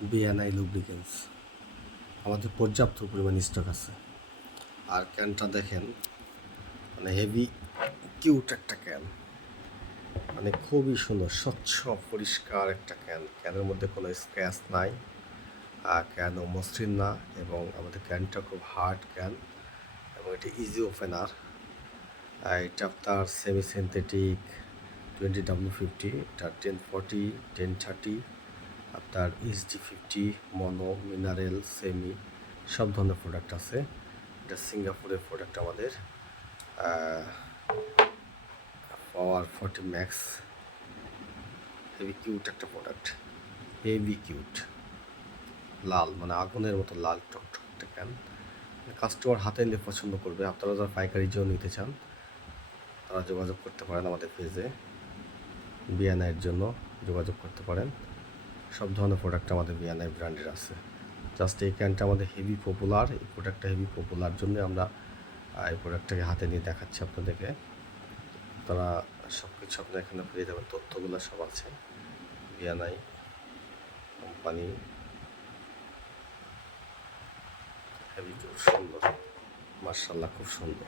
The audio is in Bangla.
বিএনআই লুব্রিকেন্টস আমাদের পর্যাপ্ত পরিমাণ স্টক আছে। আর ক্যানটা দেখেন, মানে হেভি কিউট একটা ক্যান, মানে খুবই সুন্দর, স্বচ্ছ পরিষ্কার একটা ক্যান। ক্যানের মধ্যে কোনো স্ক্র্যাচ নাই, ক্যানও মসৃণ না, এবং আমাদের ক্যানটা খুব হার্ড ক্যান, এবং এটা ইজি ওপেনার। এটা আপনার সেমি সিনথেটিক 20W50, এটা 1040, 1030, আপনার ESD50, মনো, মিনারেল, সেমি সব ধরনের প্রোডাক্ট আছে। এটা সিঙ্গাপুরের প্রোডাক্ট আমাদের, পাওয়ার 40 ম্যাক্স। হেভি কিউট একটা প্রোডাক্ট, হেভি কিউট, লাল, মানে আগুনের মতো লাল টকটক একটা ক্যান। কাস্টমার হাতে নিলে পছন্দ করবে। আপনারা যারা পাইকারি জন্য নিতে চান তারা যোগাযোগ করতে পারেন আমাদের পেজে, বিএনআইয়ের জন্য যোগাযোগ করতে পারেন। সব ধরনের প্রোডাক্ট আমাদের বিএনআই ব্র্যান্ডের আছে। জাস্ট এই ক্যানটা আমাদের হেভি পপুলার, এই প্রোডাক্টটা হেভি পপুলার জন্য আমরা এই প্রোডাক্টটাকে হাতে নিয়ে দেখাচ্ছি আপনাদেরকে। তারা সব কিছু আপনার এখানে পেয়ে যাবেন, তথ্যগুলো সব আছে। বিএনআই কোম্পানি হেভি, খুব সুন্দর, মার্শাল্লাহ, খুব সুন্দর।